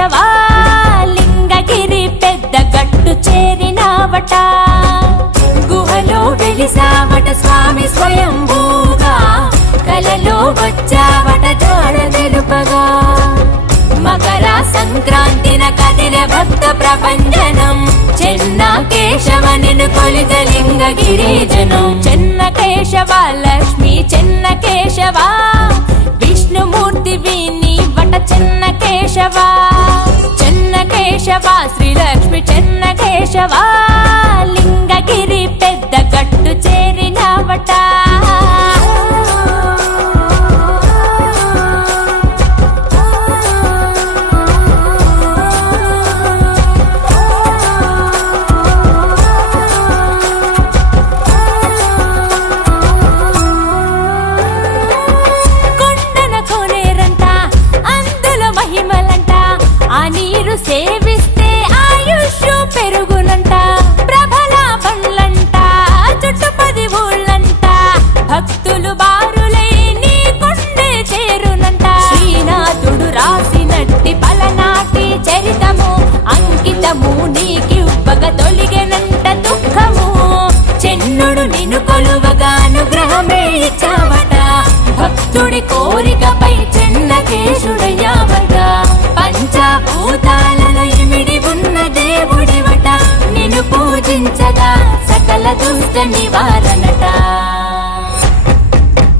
కేశవా లింగగిరి పెద్ద గట్టు చేరినావట గుహలో వెలిసావట స్వామి స్వయంభూగా కలలో వచ్చావట జాడ తెలుపగా మకర సంక్రాంతిన కదిలే భక్త ప్రపంచనం చెన్న కేశవ నిన్ను కొలిత లింగగిరి జనం చెన్న కేశవ లక్ష్మి చెన్న కేశవ విష్ణుమూర్తి విని వట చెన్న కేశవ చెన్న కేశవ శ్రీలక్ష్మి చెన్న కేశవ లింగగిరి పెద్ద గట్టు చేరినవట సేవిస్తే ఆయుష్ పెరుగునంట ప్రభల బండ్లంట చుట్టుపది ఊళ్ళంట భక్తులు బారులై నీ కొండే చేరునంట శ్రీనాథుడు రాసినట్టి పలనాటి చరితము అంకితము నీకివ్వగ తొలిగెనంట దుఃఖము చెన్నుడు నిన్ను కొలువగా అనుగ్రహమే ఇచ్చావట భక్తుడి కోరికపై చెన్న కేశుడయ్యావట పంచభూతాలలో ఇమిడి ఉన్న దేవుడివట నిన్ను పూజించగా సకల దుష్ట నివారణట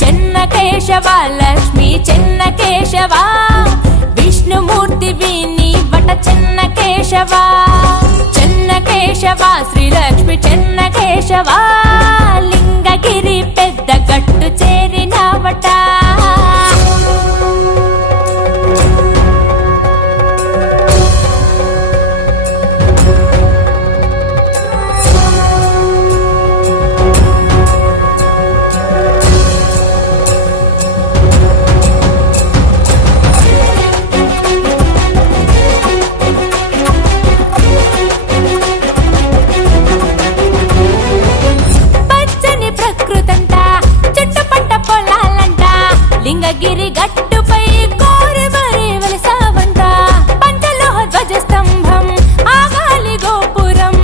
చెన్న కేశవ లక్ష్మి చెన్న కేశవ విష్ణుమూర్తి విని వట చెన్న కేశవ చెన్న కేశవ శ్రీలక్ష్మి చెన్న కేశవ లింగగిరి పెద్ద గట్టు చేరినవట లింగగిరి గట్టుపై కోరి మరి వెలిసావంట పంచలోహ ధ్వజస్తంభం ఆగాలి గోపురం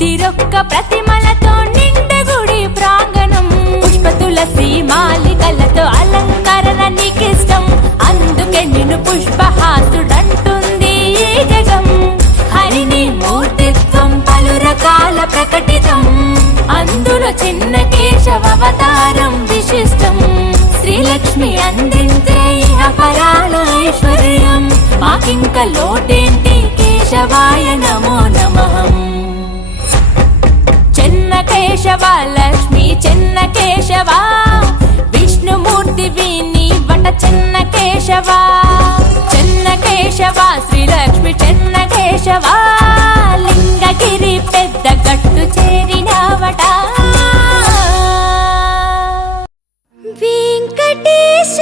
తిరొక్క ప్రతిమలతో నిండె గుడి ప్రాంగణం పుష్ప తులసి మాలికలతో అలంకరణ నీకిష్టం అందుకే నిన్ను పుష్పహాసుడంటుంది ఈ జగం హరిని మూర్తిత్వం పలు రకాల ప్రకటితం అందులో చిన్న కేశవ అవతారం విశిష్టం శ్రీలక్ష్మి అందించే పరాల ఐశ్వర్యం మాకింక లోటేంటి కేశవాయ నమో నమః చెన్న కేశవ లక్ష్మి చెన్న కేశవ విష్ణుమూర్తి విని వట చెన్న కేశవ చెన్న కేశవ శ్రీలక్ష్మి చెన్న కేశవ లింగగిరి పెద్ద గట్టు చేరినవట వెంకటేశ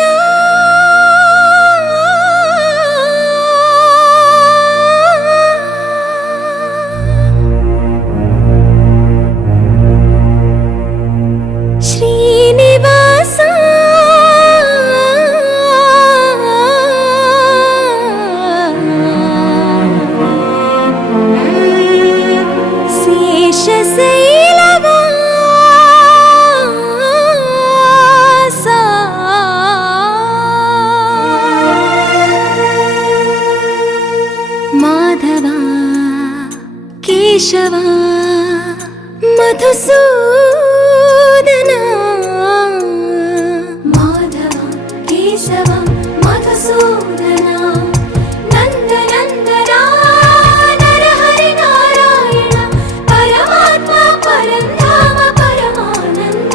శ్రీనివాస శేషశైలవా మాధవా కేశవా మధుసూదనా మాధవ కేశవ మధుసూదనా నందనందనా నరహరి నారాయణ పరమాత్మ పరంధామ పరమానంద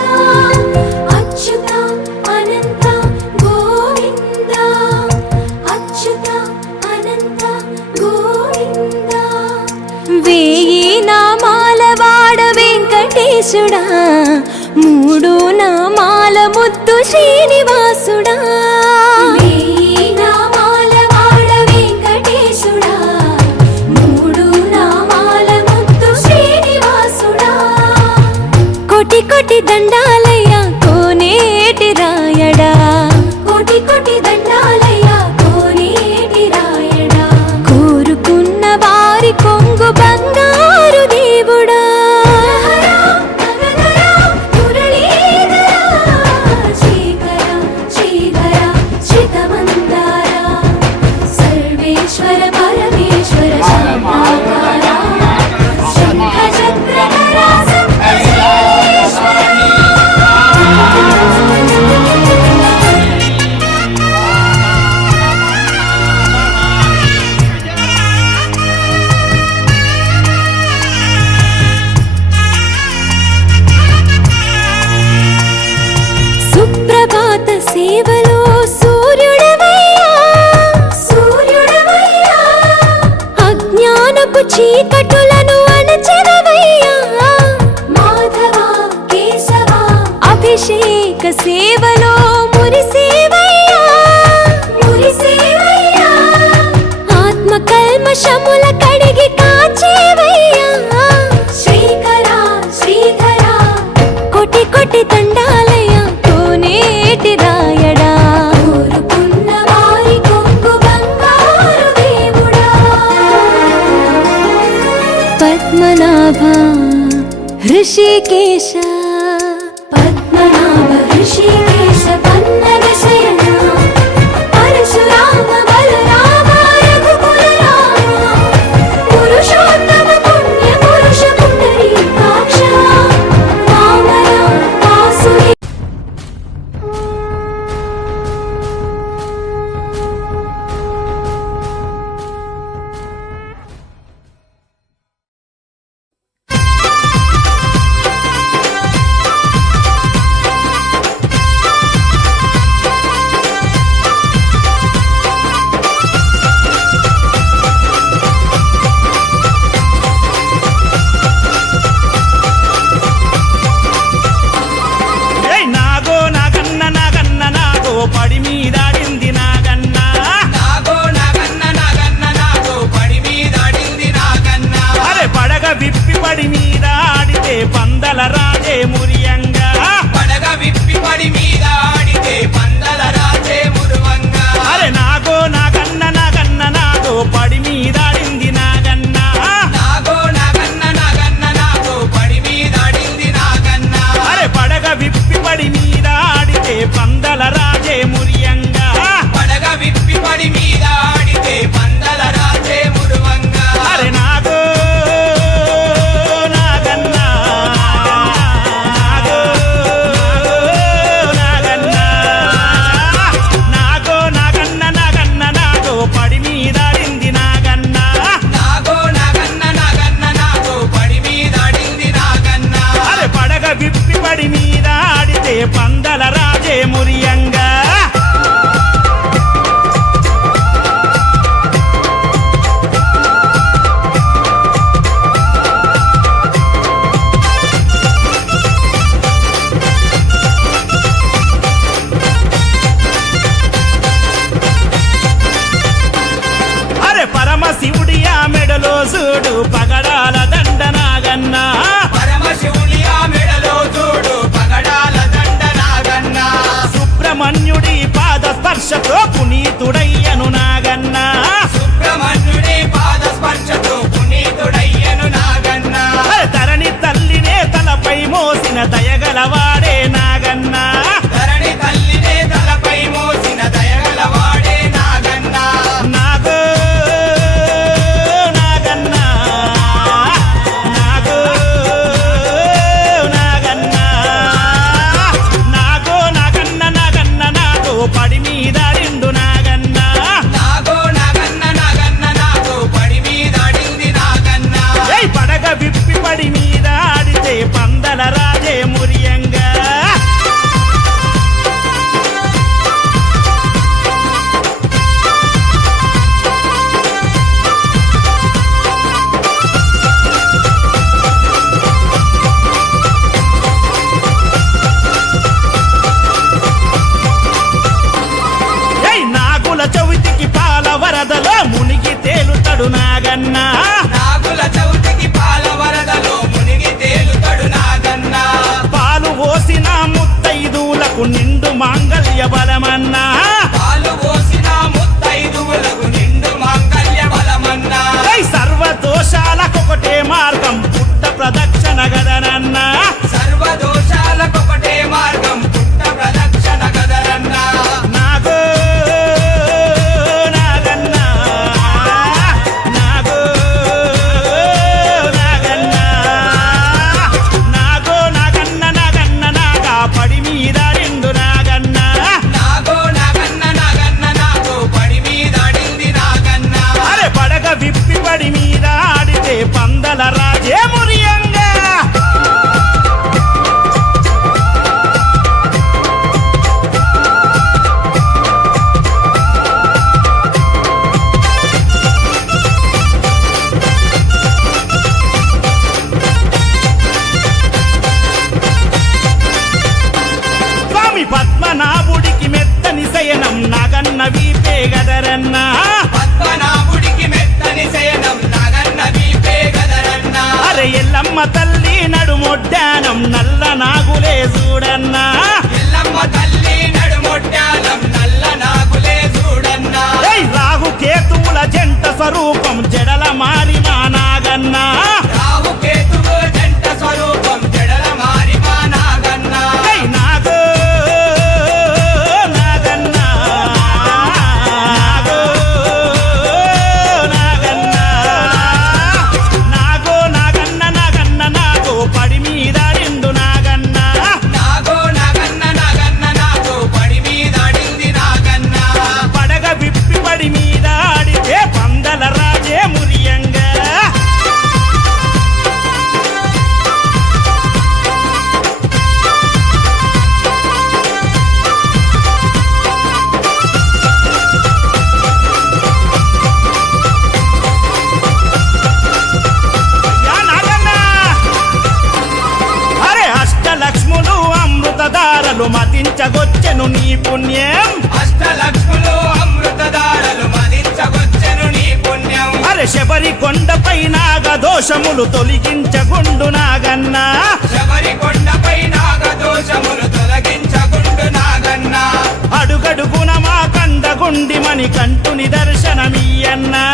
అచ్యుత అనంత గోవింద అచ్యుత అనంత గోవింద వేయి నామాల వాడ వెంకటేశుడా మూడు నామాల ముద్దు శ్రీనివాసుడా వేయి నామాల వాడ వెంకటేశుడా మూడు నామాల ముద్దు శ్రీనివాసుడా కోటి కోటి దండాలయ్య కోనేటి రాయడా కోటి కోటి దండాలయ్య కోనేటి రాయడా పద్మనాభ ఋషికేశ పద్మనాభ ఋషికేశ పన్నగ శయన పరశురామ బలరామ రఘుకుల రామ పురుషోత్తమ పుణ్య పురుష పుండరీకాక్ష వామన వాసుదేవ. పడి మీదాడింది నాగన్న అరే పడగ విప్పి పడి మీద ఆడితే పందల రాజే మురియంగా అరే నాగో నాగన్న నాగో పడి మీదాడింది నాగన్న అరే పడగ విప్పి పడి మీద ఆడితే పందల రాజే మురియంగా అరే నాగో నాగన్న నాగో నాగన్న నాగో పడి మీదాడింది నాగన్న అరే పడగ విప్పి పడి మీద ఆడితే పందల రాజే మురియంగా అరే పరమశివుడి ఆ మెడలో చూడు పగడాల దండ నాగన్న సుబ్రహ్మణ్యుడి పాద స్పర్శతో పునీతుడయ్యను నాగన్న అరే తరణి తల్లినే తలపై మోసిన దయగలవాడే నాగన్న నాగో నాగన్న నాగో నాగన్న నాగో నాగన్న నాగో పడి మీద రెండు నాగన్న ఏయ్ పడగ విప్పి పడి మీద ఆడితే పందల రాజే మురియంగా ఏయ్ నాగుల చవితికి పాల వరదలో మునిగి తేలుతడు నాగన్న పాలు పోసిన ముత్తైదులకు నిండు మాంగల్య బలమన్నా ఏయ్ సర్వదోషాలకొకటే మార్గం పుట్ట ప్రదక్షిణ గదనన్నా నాగో నాగన్న నాగో నాగన్న నాగో నాగన్న నాగా పడి మీద రెండు నాగన్న అరే పడగ విప్పి పడి మీద ఆడితే పందల రాజే మురియంగా స్వామి పద్మనాభుడికి మెత్తని శయనం నాగన్న వీపే గదరన్నా అరే ఎల్లమ్మ తల్లి నడుమొడ్డానం నల్ల నాగులే చూడన్నా ఏయ్ రాహు కేతువుల జంట స్వరూపం జడల మారి మా నాగన్న రాహు కేతు మదించగొచ్చెను నీ పుణ్యం అష్టలక్ష్ములు అమృతధారలు మదించగొచ్చెను నీ పుణ్యం అరే శబరి కొండపై నాగదోషములు తొలగించగుండు నాగన్నా శబరి కొండపై నాగదోషములు తొలగించగుండు నాగన్నా అడుగడుగున మా కండగుండి మని కంటుని దర్శనమీయన్నా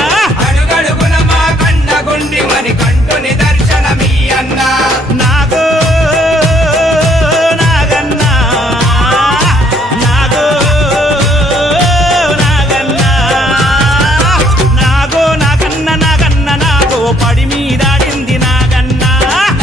అడుగడుగున మా కండగుండి మరి కంటుని దర్శనమీయన్నా నాగో నాగన్నా నాగో నాగన్నా నాగో నాగన్న నాగన్న నాగో పడి మీదాడింది నాగన్నా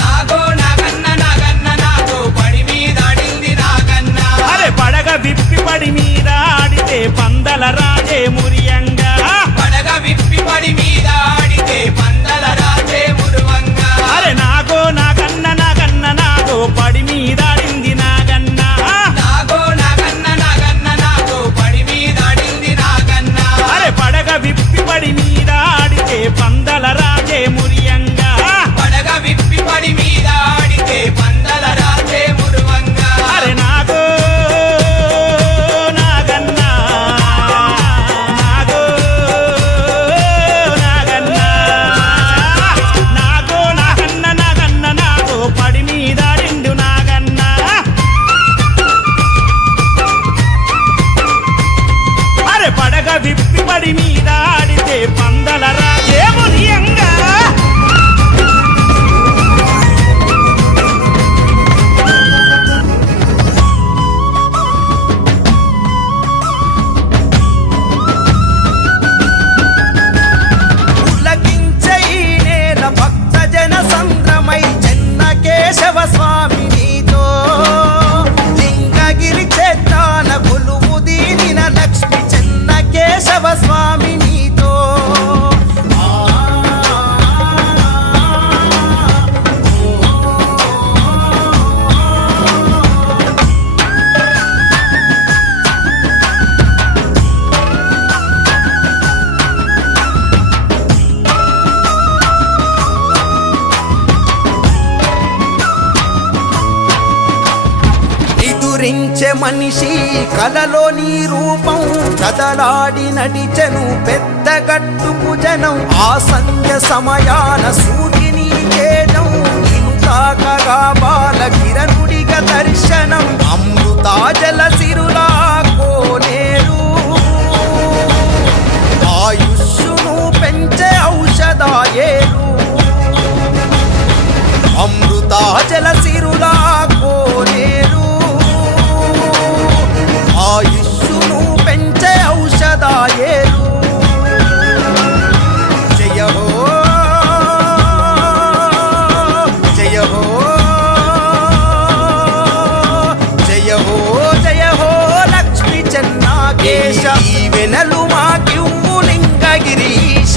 నాగో నాగన్న నాగన్న నాగో పడి మీదాడింది నాగన్నా అరే పడగ విప్పి పడి మీద ఆడితే పందల రాజే మురియంగా పడగ విప్పి పడి మీద ఆడితే పందల రాజే మురువంగా అరే నాగో నాగన్న నాగన్న నాగో పడి మీదాడింది నాగన్నా నాగో నాగన్న నాగన్న నాగో పడి మీదాడింది నాగన్నా అరే పడగ విప్పి పడి మీద ఆడితే పందల రాజే మురియంగా పడగ విప్పి పడి మీద ఆడితే పందల రాజే మురువంగా అరే నాగో నాగన్నా నాగో నాగన్నా నాగో నాగన్న నాగన్న నాగో పడి మీద రెండు నాగన్నా అరే పడగ విప్పి పడి మీద ఆడితే పందల రాజే మురియంగా పులకించే ఈ నేల భక్తజన సంద్రమై చెన్న కేశవ స్వామి నీతో లింగగిరి క్షేత్రాన కొలువు దీనిన లక్ష్మి చెన్న కేశవ స్వామి నీతో నిదురించే మనిషి కలలోని రూపం కదలాడి నడిచెను పెద్ద గట్టుకు జనం ఆ సంధ్య సమయాన సూర్యుని తేజం నిన్ను తాకగా బాల కిరణుడిగా దర్శనం అమృతాజల సిరులా కోనేరు ఆయుష్ను పెంచే ఔషధాయేరు అమృతాజల సిరులా కోనేరు ఆయుష్ను పెంచే ఔషధాయేరు జయ హో జయ హో జయ హో జయ హో లక్ష్మి చెన్నాకేశ ఈ వెనలు మాకివ్వు లింగగిరీశ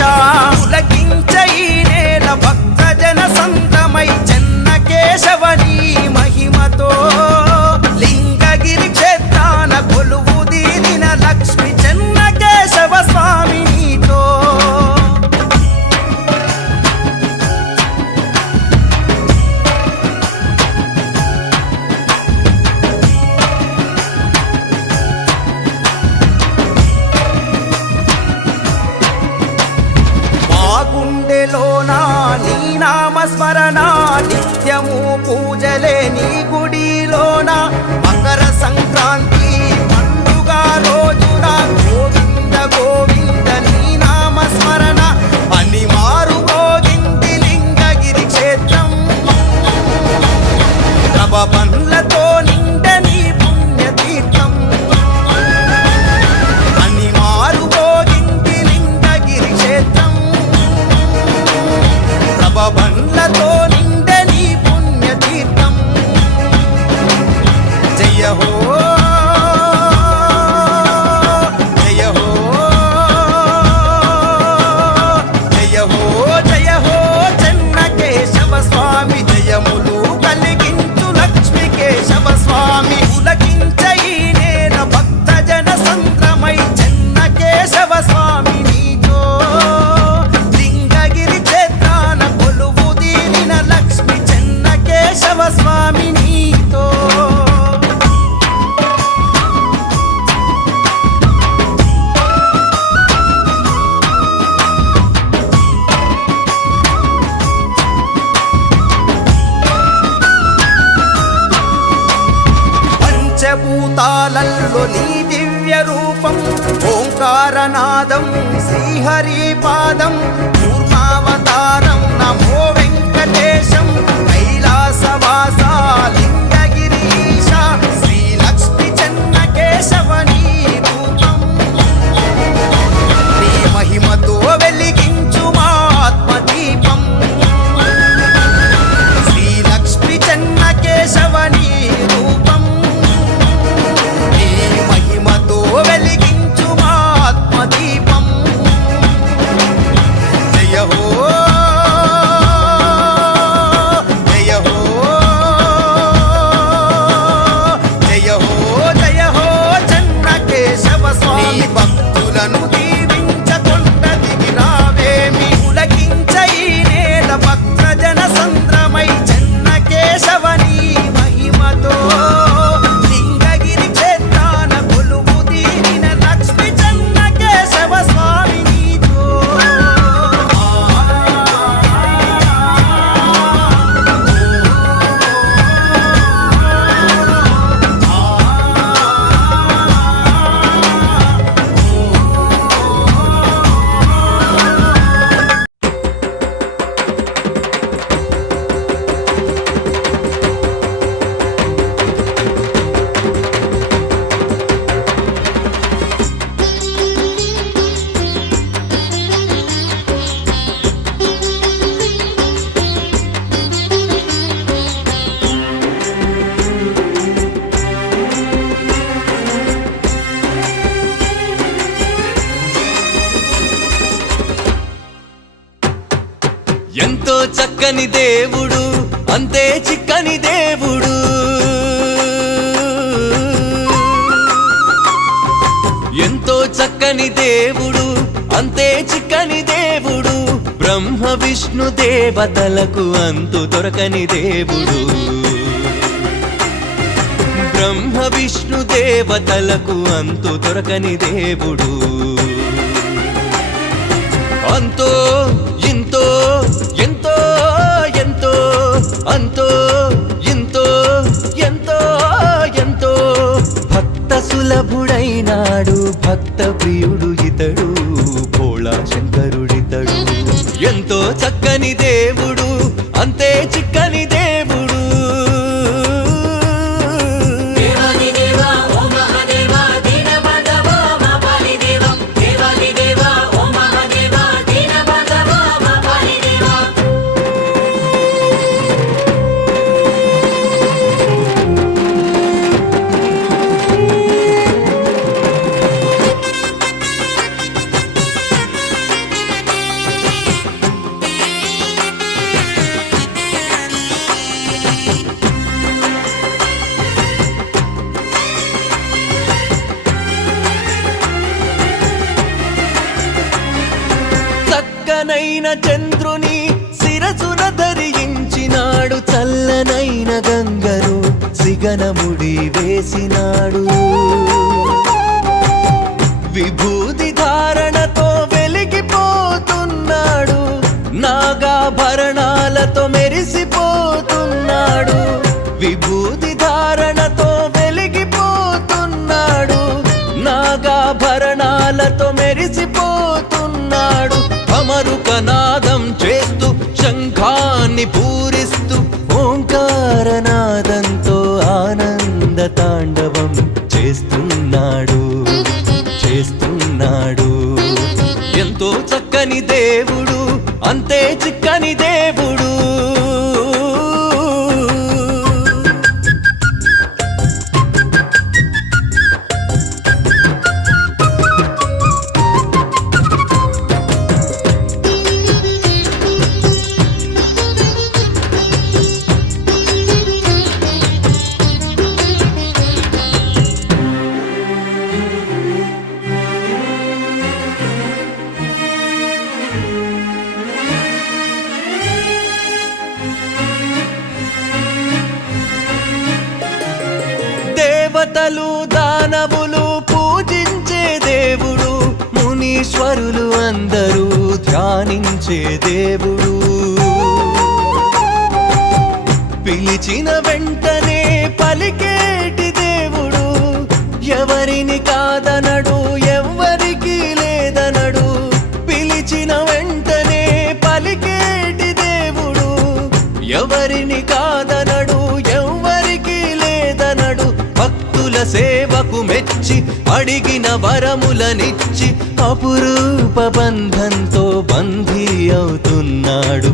పులకించ ఈ నేల భక్తజన సంతమై చెన్న కేశవని మహిమతో లింగగిరి క్షేత్రాన కొలువు దీనిన లక్ష్మి చెన్న కేశవ స్వామి నీతో మా గుండెలోనా నీ నామస్మరణ నిత్యము పూజలే నీ గుడిలోన మకర సంక్రాంతి పండుగ రోజున గోవింద గోవింద నీ నామస్మరణ అని మారు గోవింది లింగగిరి క్షేత్రం ప్రభ పండ్లతో నిండె నీ పుణ్యతీర్థం అని మారు గోవింది లింగగిరి క్షేత్రం ప్రభ బండ్లతో నిండె నీ పుణ్యతీర్థం ఓంకారనాదం శ్రీహరి పాదం కూర్మావతారం నమో వెంకటేశం కైలాసవాస లింగగిరీశ శ్రీలక్ష్మి చెన్న కేశవనీ రూపం నీ మహిమతో వెలిగించు మా ఆత్మదీపం శ్రీలక్ష్మి చెన్న కేశవనీ రూపం నీ మహిమతో వెలిగించు మా ఆత్మదీపం జయ హో జయ హో జయ హో జయ హో చెన్న కేశవ స్వామి భక్తులను దీవించకొండ దిగినావేమి పులకించ ఈ నేల భక్తజన సంద్రమై చెన్న కేశవనీ మహిమతో లింగగిరి క్షేత్రాన కొలువు దీనిన లక్ష్మి చెన్న కేశవ స్వామి నీతో ఎంతో చక్కని దేవుడు అంతే చిక్కని దేవుడు ఎంతో చక్కని దేవుడు అంతే చిక్కని దేవుడు బ్రహ్మ విష్ణు దేవతలకు అంతు దొరకని దేవుడు బ్రహ్మ విష్ణు దేవతలకు అంతు దొరకని దేవుడు అంతో ఇంతో ఎంతో ఎంతో అంతో ఇంతో ఎంతో ఎంతో భక్త సులభుడైనాడు భక్త ప్రియుడు ఇతడు భోళా శంకరుడితడు ఎంతో చక్కని దేవుడు అంతే చిక్కని దేవుడు దేవాది దేవా ఓ మహాదేవా దీనబంధవా మా పాలిదేవా దేవాది దేవా ఓ మహాదేవా దీనబంధవా మా పాలిదేవా చక్కనైన చంద్రుని శిరసున ధరించినాడు చల్లనైన గంగను సిగనముడి వేసినాడు విభూతి ధారణతో వెలిగిపోతున్నాడు నాగాభరణాలతో మెరిసిపోతున్నాడు విభూతి ధారణతో వెలిగిపోతున్నాడు నాగాభరణాలతో మెరిసిపోతున్నాడు అమరుకనాదం చేస్తూ శంఖాన్ని పూరిస్తూ ఓంకారనాదంతో ఆనంద తాండవం చేస్తున్నాడు చేస్తున్నాడు ఎంతో చక్కని దేవుడు అంతే చిక్కని దేవుడు దేవతలు దానవులు పూజించే దేవుడు మునీశ్వరులు అందరూ ధ్యానించే దేవుడు పిలిచిన వెంటనే పలికేటి దేవుడు ఎవరిని కాదనడు ఎవ్వరికి కాదనడు ఎవ్వరికి లేదనడు భక్తుల సేవకు మెచ్చి అడిగిన వరములనిచ్చి అపురూప బంధంతో బంధీ అవుతున్నాడు